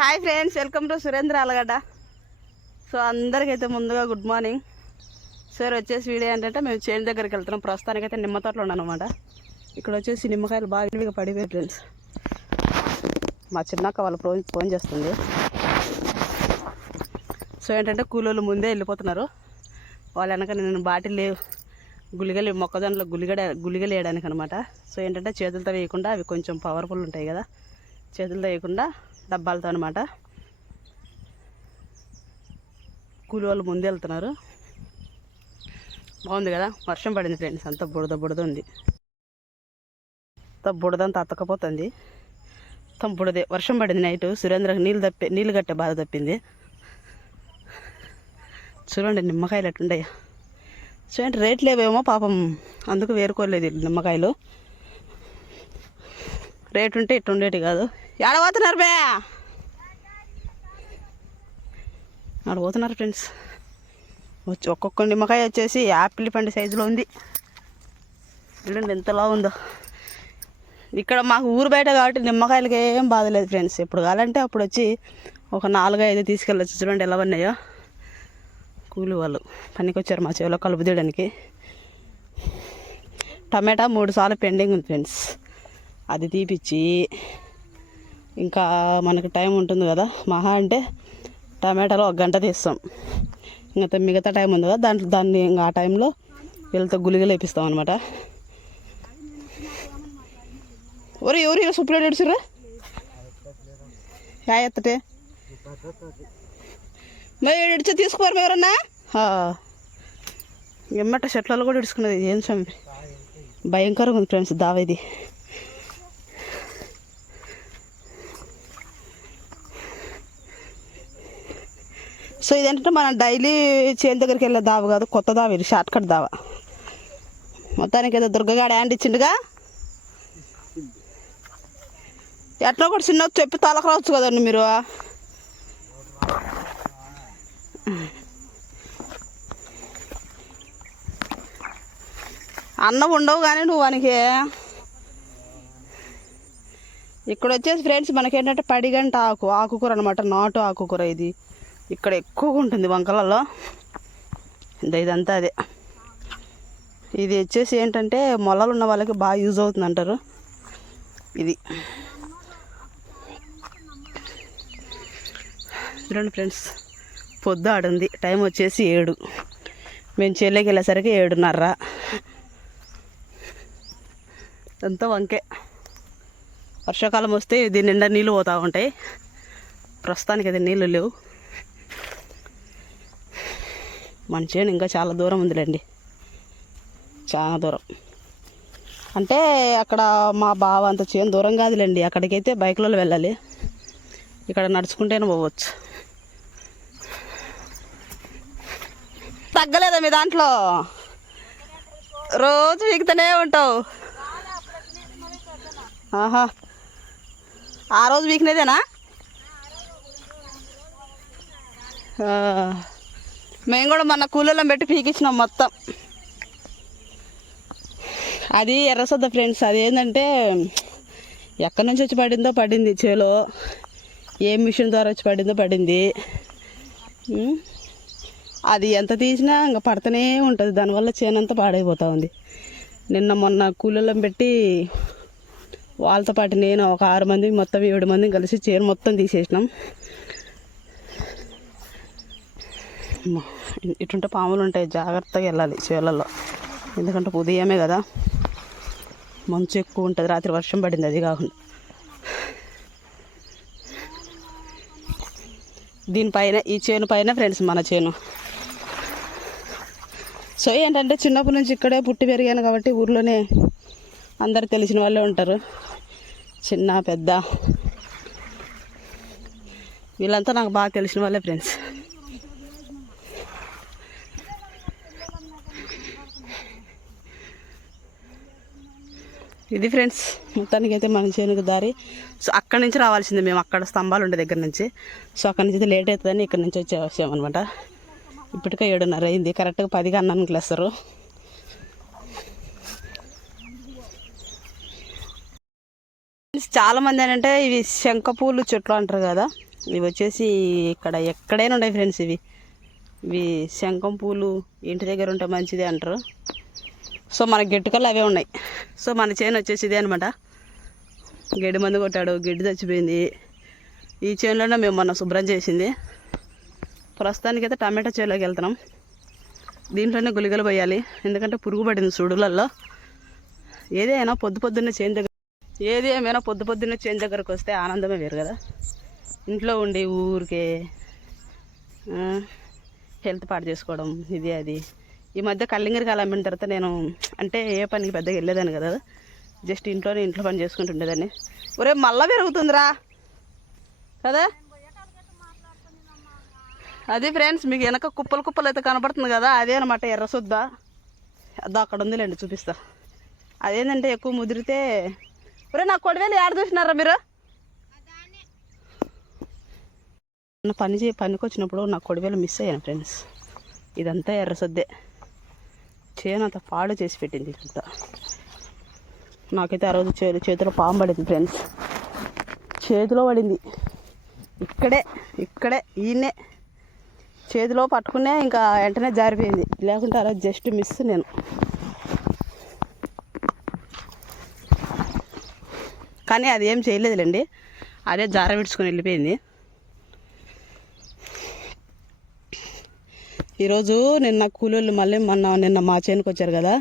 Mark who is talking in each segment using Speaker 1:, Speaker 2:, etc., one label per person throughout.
Speaker 1: Hi friends welcome to Surendra Alagadda. So అందరికైతే ముందుగా good morning. Sir వచ్చేసి video ఏంటంటే మేము చేను దగ్గరికి వెళ్తున్నాం. ప్రస్తుతానికైతే నిమ్మ తోటలో ఉన్నాను అనమాట ఇక్కడ వచ్చేసి నిమ్మకాయలు బాగా ఇవిగా పడిపోయాయి ఫ్రెండ్స్. మా చిన్నక్క వాళ్ళు ఫోన్ ఫోన్ చేస్తుంది. సో ఏంటంటే కూలోళ్ళు ముందే వెళ్ళిపోతున్నారు. వాళ్ళ వెనక నేను బాటిల్ గులిగలు మొక్కజొన్నలో గుళిగడ గుళిగలు వేయడానికి అనమాట సో ఏంటంటే చేతులతో వేయకుండా అవి కొంచెం పవర్ఫుల్ ఉంటాయి కదా. చేతులతో వేయకుండా డబ్బాలతో అనమాట కూలి వాళ్ళు ముందే వెళ్తున్నారు బాగుంది కదా? వర్షం పడింది ఫ్రెండ్స్. అంత బుడద బుడద ఉంది. అంతా బుడదంతా అత్తకపోతుంది మొత్తం బుడదే వర్షం పడింది నైట్. సురేంద్రకు నీళ్ళు తప్పి నీళ్ళు కట్టే బాధ తప్పింది. చూడండి నిమ్మకాయలు ఎట్లుంటాయి చూడండి రేట్ లేవేమో పాపం. అందుకు వేరుకోలేదు నిమ్మకాయలు. రేట్ ఉంటే ఇట్టుండేటి కాదు. ఎక్కడ పోతున్నారు బే? పోతున్నారు ఫ్రెండ్స్ వచ్చి ఒక్కొక్క నిమ్మకాయ వచ్చేసి యాపిల్ పండు సైజులో ఉంది. చూడండి ఎంతలా ఉందో. ఇక్కడ మాకు ఊరు బయట కాబట్టి నిమ్మకాయలకి ఏం బాధ లేదు ఫ్రెండ్స్ ఎప్పుడు కావాలంటే అప్పుడు వచ్చి ఒక నాలుగు ఐదు తీసుకెళ్ళచ్చు. చూడండి ఎలా ఉన్నాయో. కూలి వాళ్ళు పనికి వచ్చారు మా చెవిలో కలుపు తీయడానికి. టమాటా మూడు సార్లు పెండింగ్ ఉంది ఫ్రెండ్స్ అది తీపిచ్చి ఇంకా మనకి టైం ఉంటుంది కదా మహా అంటే టమాటాలో ఒక గంట తీస్తాం. ఇంకా మిగతా టైం ఉంది కదా దాంట్లో దాన్ని ఇంకా ఆ టైంలో వీళ్ళతో గులిగలు వేపిస్తాం అనమాట ఒరే ఎవరు ఇలా సూపర్ ఎడుచురా యా ఎత్తటే మరి ఇడిచి తీసుకోరు ఎవరన్నా? ఎమ్మట షట్లలో కూడా ఇడుచుకున్నది ఏం స్వామి. భయంకరంగా ఉంది ఫ్రెండ్స్ దావేది సో ఇదేంటంటే మనం డైలీ చేను దగ్గరికి వెళ్ళే దావ కాదు కొత్త దావ ఇది షార్ట్ కట్ దావ. మొత్తానికి ఏదో దుర్గగాడ హ్యాండ్ ఇచ్చిండుగా. ఎట్లా కూడా చిన్న చెప్పి తలకరావచ్చు కదండి మీరు. అన్నం ఉండవు కానీ నువ్వు వానికి. ఇక్కడ వచ్చేసి ఫ్రెండ్స్ మనకేంటంటే పడిగంట ఆకు ఆకుకూర అనమాట నాటు ఆకుకూర ఇది. ఇక్కడ ఎక్కువగా ఉంటుంది వంకలలో ఇదంతా అదే. ఇది వచ్చేసి ఏంటంటే మొలలు ఉన్న వాళ్ళకి బాగా యూజ్ అవుతుంది అంటారు ఇది. చూడండి ఫ్రెండ్స్ పొద్దు ఆడుంది. టైం వచ్చేసి ఏడు. మేము చెల్లెకి వెళ్ళేసరికి ఏడున్నర. అంతా వంకే. వర్షాకాలం వస్తే దీని నిండా నీళ్ళు పోతూ ఉంటాయి. ప్రస్తుతానికి అది నీళ్ళు లేవు. మన చేను ఇంకా చాలా దూరం ఉందిలేండి. చాలా దూరం. అంటే అక్కడ మా బావ అంత చేను దూరం కాదులేండి. అక్కడికైతే బైక్లలో వెళ్ళాలి. ఇక్కడ నడుచుకుంటేనే పోవచ్చు. తగ్గలేదా మీ దాంట్లో? రోజు వీగుతూనే ఉంటావు. ఆహా. ఆ రోజు వీక్నేదేనా ఆ, మేము కూడా మన కూలీలో పెట్టి పీకిచ్చినాం మొత్తం. అది ఎర్రసద్ద ఫ్రెండ్స్ అది ఏంటంటే ఎక్కడి నుంచి వచ్చి పడిందో పడింది చేలో. ఏ మిషన్ ద్వారా వచ్చి పడిందో పడింది. అది ఎంత తీసినా ఇంకా పడుతూనే ఉంటుంది దానివల్ల చేనంతా పాడైపోతూ ఉంది. నిన్న మొన్న కూలీలను పెట్టి వాళ్ళతో పాటు నేను ఒక ఆరు మంది మొత్తం ఏడు మంది కలిసి చేను మొత్తం తీసేసినాం అమ్మా, ఇటుంటే పాములు ఉంటాయి జాగ్రత్తగా వెళ్ళాలి చేలలో ఎందుకంటే ఉదయమే కదా. మంచు ఎక్కువ ఉంటుంది రాత్రి వర్షం పడింది అది కాకుండా. దీనిపైన ఈ చేను పైన ఫ్రెండ్స్ మన చేను. సో ఏంటంటే చిన్నప్పటి నుంచి ఇక్కడే పుట్టి పెరిగాను కాబట్టి ఊర్లోనే అందరు తెలిసిన వాళ్ళే ఉంటారు. చిన్న పెద్ద. వీళ్ళంతా నాకు బాగా తెలిసిన వాళ్ళే ఫ్రెండ్స్. ఇది ఫ్రెండ్స్ మొత్తానికి అయితే మన చేనుకు దారి. సో అక్కడి నుంచి రావాల్సింది మేము అక్కడ స్తంభాలు ఉండే దగ్గర నుంచి. సో అక్కడి నుంచి అయితే లేట్ అవుతుందని ఇక్కడ నుంచి వచ్చే వచ్చామన్నమాట ఇప్పటికే ఏడున్నర అయింది కరెక్ట్గా పదిగా అన్నానికి లేస్తారు చాలామంది ఏంటంటే ఇవి శంఖపూలు చెట్లు అంటారు కదా ఇవి వచ్చేసి ఇక్కడ ఎక్కడైనా ఉన్నాయి ఫ్రెండ్స్ ఇవి. ఇవి శంఖం పూలు ఇంటి దగ్గర ఉంటే మంచిది అంటారు. సో మన గిట్టుకలు అవే ఉన్నాయి. సో మన చేను వచ్చేసి ఇదే అనమాట గడ్డి మందు కొట్టాడు గడ్డి చచ్చిపోయింది. ఈ చేనులోనే మేము మొన్న శుభ్రం చేసింది. ప్రస్తుతానికైతే టమాటా చేలోకి వెళ్తున్నాం. దీంట్లోనే గులిగలు పోయాలి. ఎందుకంటే పురుగు పడింది సుడులల్లో ఏదైనా పొద్దు పొద్దున్న చేను దగ్గర ఏది ఏమైనా పొద్దు పొద్దున్న చేను దగ్గరకు వస్తే ఆనందమే వేరు కదా. ఇంట్లో ఉండి ఊరికే హెల్త్ పాడు చేసుకోవడం ఇది అది. ఈ మధ్య కల్లింగరి అమ్మిన తర్వాత నేను అంటే ఏ పనికి పెద్దగా వెళ్ళేదాన్ని కదా. జస్ట్ ఇంట్లోనే ఇంట్లో పని చేసుకుంటుండేదాన్ని ఒరే మళ్ళా పెరుగుతుందిరా. కదా? అది ఫ్రెండ్స్ మీకు వెనక కుప్పలు కుప్పలు అయితే కనపడుతుంది కదా అదే అనమాట ఎర్ర సుద్ద. అదో అక్కడ ఉందిలేండి చూపిస్తా. అదేంటంటే ఎక్కువ ముదిరితే ఒరే నా కొడవేలు ఏడ చూసినారా మీరు? నా పని చే పనికి వచ్చినప్పుడు నా కొడవేలు మిస్ అయ్యాను ఫ్రెండ్స్. ఇదంతా ఎర్ర చేను అంత పాడు చేసి పెట్టింది ఇదంతా. నాకైతే ఆ రోజు చే చేతిలో పాము పడింది ఫ్రెండ్స్. చేతిలో పడింది. ఇక్కడే ఇక్కడే ఈయనే. చేతిలో పట్టుకునే ఇంకా వెంటనే జారిపోయింది. లేకుంటే ఆ రోజు జస్ట్ మిస్ నేను. కానీ అది ఏం చేయలేదులేండి. అదే జార విడుచుకొని వెళ్ళిపోయింది. ఈరోజు నిన్న కూలీలు మళ్ళీ మొన్న నిన్న మా చేనుకు వచ్చారు కదా.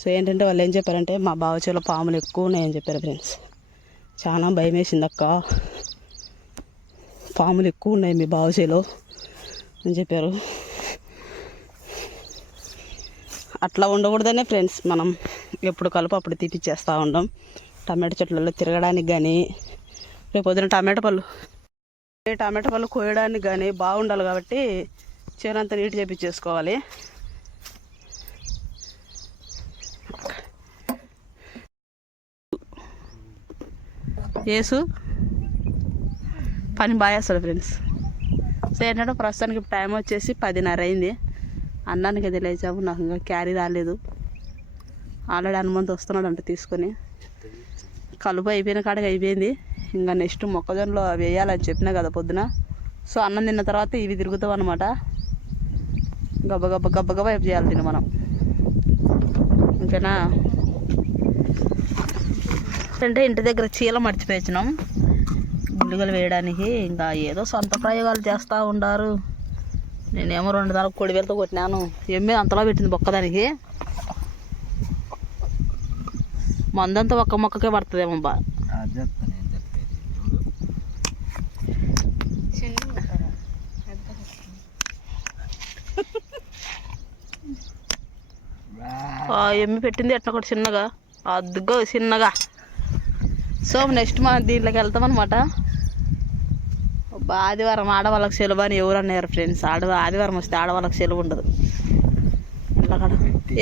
Speaker 1: సో ఏంటంటే వాళ్ళు ఏం చెప్పారంటే మా బావ చేలో పాములు ఎక్కువ ఉన్నాయని చెప్పారు ఫ్రెండ్స్. చాలా భయం వేసింది అక్క. పాములు ఎక్కువ ఉన్నాయి మీ బావ చేలో అని చెప్పారు. అట్లా ఉండకూడదనే ఫ్రెండ్స్ మనం ఎప్పుడు కలుపు అప్పుడు తీపిచ్చేస్తూ ఉండం. టమాటా చెట్లలో తిరగడానికి కానీ రేపు పొద్దున టమాటా పళ్ళు ఏ టమాటా పళ్ళు కోయడానికి కానీ బాగుండాలి కాబట్టి చేనంతా నీట్ చేపించేసుకోవాలి. ఏసు పని బాగా అసలు ఫ్రెండ్స్. సో ఏంటంటే ప్రస్తుతానికి టైం వచ్చేసి పదిన్నర అయింది. అన్నానికి అది లేచాము నాకు ఇంకా క్యారీ రాలేదు. ఆల్రెడీ హనుమంత్ వస్తున్నాడు అంటే తీసుకొని. కలుపు అయిపోయిన కాడకి అయిపోయింది. ఇంకా నెక్స్ట్ మొక్కజొన్నలో వేయాలని చెప్పినా కదా పొద్దున. సో అన్నం తిన్న తర్వాత ఇవి తిరుగుతాం అనమాట గబ్బ గబ్బ గబ్బ గబ్బ వైపు చేయాలి దీన్ని మనం. ఓకేనా? అంటే ఇంటి దగ్గర చీల మర్చిపోయినాం గుండుగలు వేయడానికి ఇంకా ఏదో సొంత ప్రయోగాలు చేస్తూ ఉండారు. నేనేమో రెండు దానికి కొడివేలతో కొట్టినాను. ఎమ్మె అంతలా పెట్టింది బొక్కదానికి మందంతా ఒక్క మొక్కకే పడుతుందేమో బా ఆ ఎమ్మి పెట్టింది? ఎట్లా కూడా చిన్నగా? అద్దుగో చిన్నగా. సో నెక్స్ట్ మనం దీంట్లోకి వెళ్తాం అనమాట ఆదివారం ఆడవాళ్ళకి సెలవు అని ఎవరు అన్నారు ఫ్రెండ్స్? ఆడ ఆదివారం వస్తే ఆడవాళ్ళకి సెలవు ఉండదు. ఇట్లా కాడ?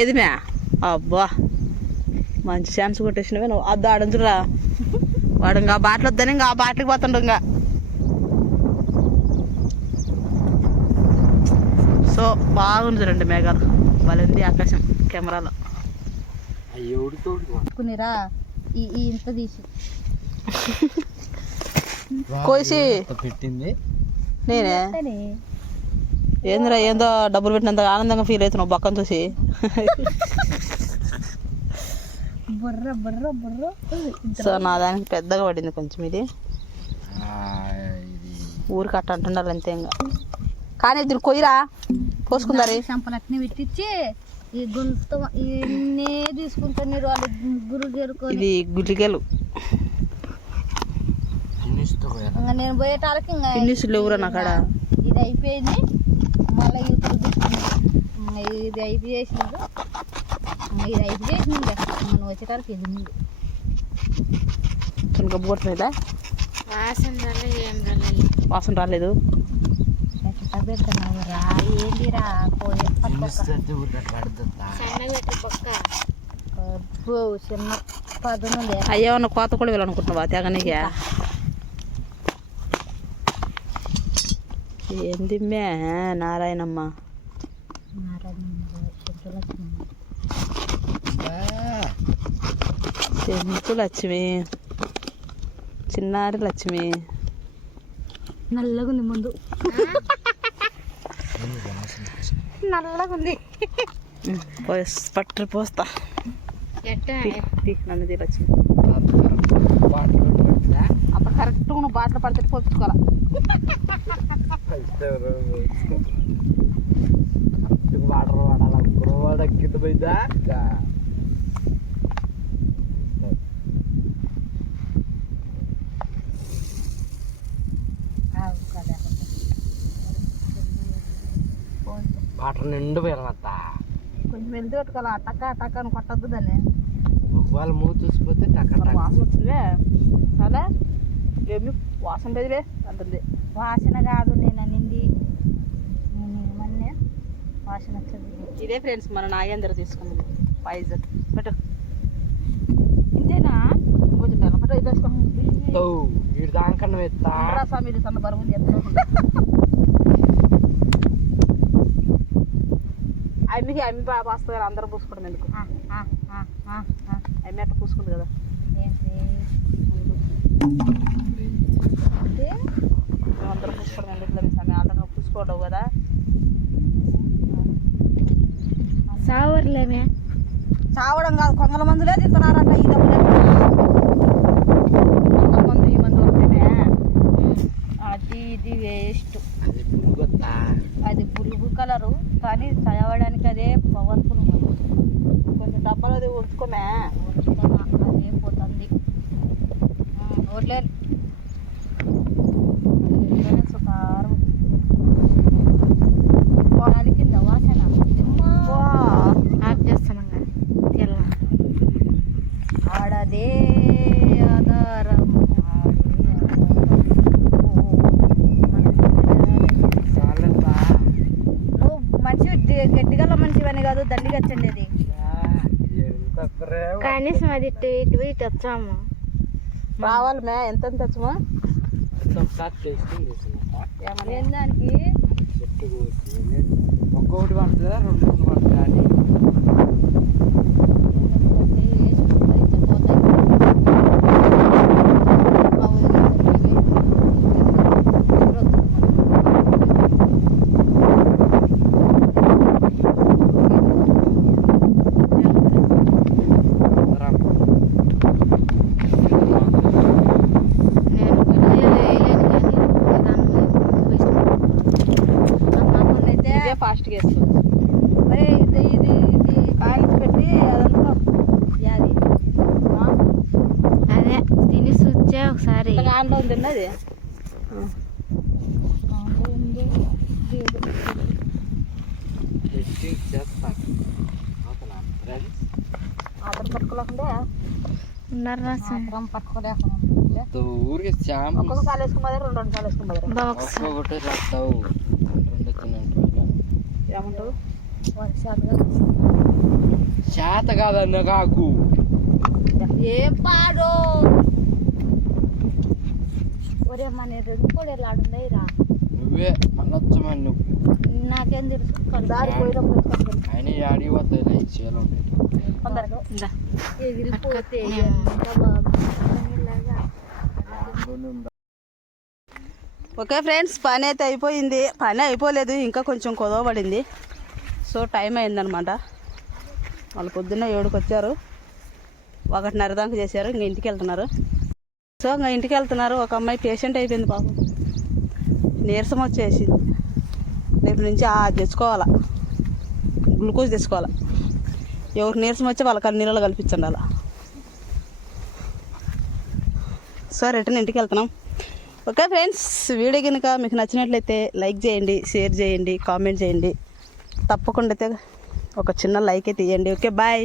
Speaker 1: ఏది మ్యా? అబ్బా మంచి ఛాన్స్ కొట్టేసినవే నువ్వు. అద్దు ఆడంచురా వాడు ఇంకా బాటలు వద్దని ఇంకా ఆ బాటలకు పోతుండ ఇంకా. సో బాగుంది చూడండి మేఘాలు. భలే ఆకాశం కెమెరాలో.
Speaker 2: పట్టుకునిరా. ఈ ఈ ఇంత తీసి.
Speaker 1: కోసి.
Speaker 3: పెట్టింది?
Speaker 1: నేనే? ఏందిరా ఏందో డబ్బులు పెట్టినంత ఆనందంగా ఫీల్ అవుతున్నావు పక్కన చూసి.
Speaker 2: బుర్ర బుర్ర బుర్ర.
Speaker 1: సో నా దానికి పెద్దగా పడింది కొంచెం ఇది.
Speaker 3: ఇది.
Speaker 1: ఊరికి అట్ట అంటున్నారు అంతే ఇంకా. కానీ దీన్ని కొయ్యరా. పోసుకుందారి
Speaker 2: సంపలట్ని పెట్టించి ఈ గుంత ఇన్నే తీసుకుంటారు మీరు వాళ్ళు ముగ్గురు చేరుకొని.
Speaker 1: ఇది
Speaker 3: పోయాను
Speaker 2: ఇంకా నేను పోయేటాలకి ఇంకా
Speaker 1: ఫినిష్ లేవురా నా కాడ.
Speaker 2: ఇది అయిపోయింది. మళ్ళీ తీసుకున్నాం ఇది అయిపోయేసింది ఇది అయిపోయేసింది ఇంకా. మనం వచ్చేటాలకి ఇది ఉంది
Speaker 1: చునకబ్బు కొట్టలేదా వాసన రాలేదు.
Speaker 2: ఎట్లా పెడుతున్నావు రా ఏందిరా అబ్బో చిన్న పదునులే.
Speaker 1: అయ్యేమన్నా కోత కూడా వెళ్ళనుకుంటున్నావా తెగనిగా ఏంది మే నారాయణమ్మ. చెంచు లక్ష్మి చిన్నారి లక్ష్మి.
Speaker 2: నల్లగా ఉంది ముందు నల్లగా ఉంది
Speaker 1: పోస్ పట్టు పోస్తా.
Speaker 2: ఎట్టా?
Speaker 1: తీ, తీ, నన్ను అంత కరెక్ట్గా నువ్వు బాటలు పడితే పోపించుకోవాలా
Speaker 3: వాటర్ వాడాలి? వాడ కింద పోయిందా? వాటర్ నిండు పోయాలత్త
Speaker 1: కొంచెం వెళ్తూ పెట్టుకోవాలా? టక్క టక్క అని కొట్టద్దు దాన్ని.
Speaker 3: ఒకవేళ మూత చూసిపోతే టక్క
Speaker 1: వాసన వచ్చిందే చాలా ఏమి వాసన లేదులే అంటుంది.
Speaker 2: వాసన కాదు నేను అనింది. మొన్నే వాసన వచ్చింది.
Speaker 1: ఇదే ఫ్రెండ్స్ మన నాగేంద్ర తీసుకున్నది పైజ్. పెట్టు.
Speaker 2: ఇంతేనా?
Speaker 1: కొంచెం బెల్లం పెట్టు వేసుకోండి
Speaker 3: ఓ, వీడి దానికన్నా ఎత్తా
Speaker 1: స్వామి సన్న బరువు ఎత్తు. అమ్మికి అమ్మి కదా అందరూ పూసుకోవడం ఎందుకు. అమ్మి అట్లా పూసుకుంది కదా. అందరూ పూసుకోవడం ఎందుకు లేదు స్వామి అందరూ పూసుకోవడం కదా.
Speaker 2: సావర్లేమే.
Speaker 1: చావడం కాదు కొంగల మందులే తింటున్నారట ఈ డబ్బులు కొంగల మందు ఈ మందు వస్తేనే
Speaker 2: అది ఇది వేస్ట్
Speaker 3: అది పురుగొత్తా
Speaker 2: అది బులుగు కలరు కానీ చదవడానికి అదే పవర్ఫుల్
Speaker 1: కొంచెం డబ్బాలో అది ఉంచుకోమే
Speaker 2: అదే పోతుంది ఓట్లేదు సుకారు కింద వాసన ఆఫ్ చేస్తాను ఆడదే ఆధారం ఆడే ఆధారం.
Speaker 3: చాలత్తా
Speaker 2: నువ్వు మంచి గట్టిగా మంచివని కాదు దండిగా వచ్చండి కనీసం అది ఇటు ఇటు ఇటు వచ్చాము.
Speaker 1: రావాలి మే ఎంత తెచ్చమా?
Speaker 2: దానికి
Speaker 3: ఒక్కొక్కటి పడుతుందా రెండు రెండు పడుతుందా అని అందరం
Speaker 1: ఇదే ఫాస్ట్గా వేసుకోవచ్చు
Speaker 2: ఇది ఇది ఇది
Speaker 1: కాయలు పెట్టి అదంతా
Speaker 2: యాది అదే తిని చూచే ఒకసారి
Speaker 1: ఆన్లో ఉంది అది
Speaker 3: టెస్టింగ్ చేస్తాను అవుతున్నా ఫ్రెండ్స్
Speaker 1: ఆర్డర్ పట్టుకోలేకుండా
Speaker 2: ఉన్నారు
Speaker 3: ఊరికి
Speaker 1: వేసుకున్నది రెండు రెండు కాలు వేసుకున్నది
Speaker 3: ఒక్కొక్కటి రాస్తావు రెండు తినండి
Speaker 1: ఏమంటావు
Speaker 3: చేత కాదన్న కాకు
Speaker 2: ఏ పాడు ఒరే మన రెండు కూడా
Speaker 3: నువ్వే మనొచ్చమని నువ్వు
Speaker 2: నాకేం తెలుసు
Speaker 1: దారి పోయినప్పుడు.
Speaker 3: ఆయన ఆడి పోతాయి చేలో
Speaker 1: కొందరు ఓకే ఫ్రెండ్స్ పని అయితే అయిపోయింది. పని అయిపోలేదు ఇంకా కొంచెం కుదవబడింది. సో టైం అయిందనమాట వాళ్ళు పొద్దున్న ఏడుకి వచ్చారు ఒకటిన్నర దాకా చేశారు ఇంక ఇంటికి వెళ్తున్నారు సో ఇంకా ఇంటికి వెళ్తున్నారు ఒక అమ్మాయి పేషెంట్ అయిపోయింది పాపం. నీరసం వచ్చేసి రేపు నుంచి ఆ తెచ్చుకోవాలా. గ్లూకోజ్ తెచ్చుకోవాలా. ఎవరు నీరసం వచ్చి వాళ్ళకి నీళ్ళలో కల్పించండి అలా. సో రిటర్న్ ఇంటికి వెళ్తున్నాం. ఓకే ఫ్రెండ్స్ వీడియో కనుక మీకు నచ్చినట్లయితే లైక్ చేయండి షేర్ చేయండి కామెంట్ చేయండి. తప్పకుండా అయితే ఒక చిన్న లైక్ అయితే ఇవ్వండి ఓకే బాయ్.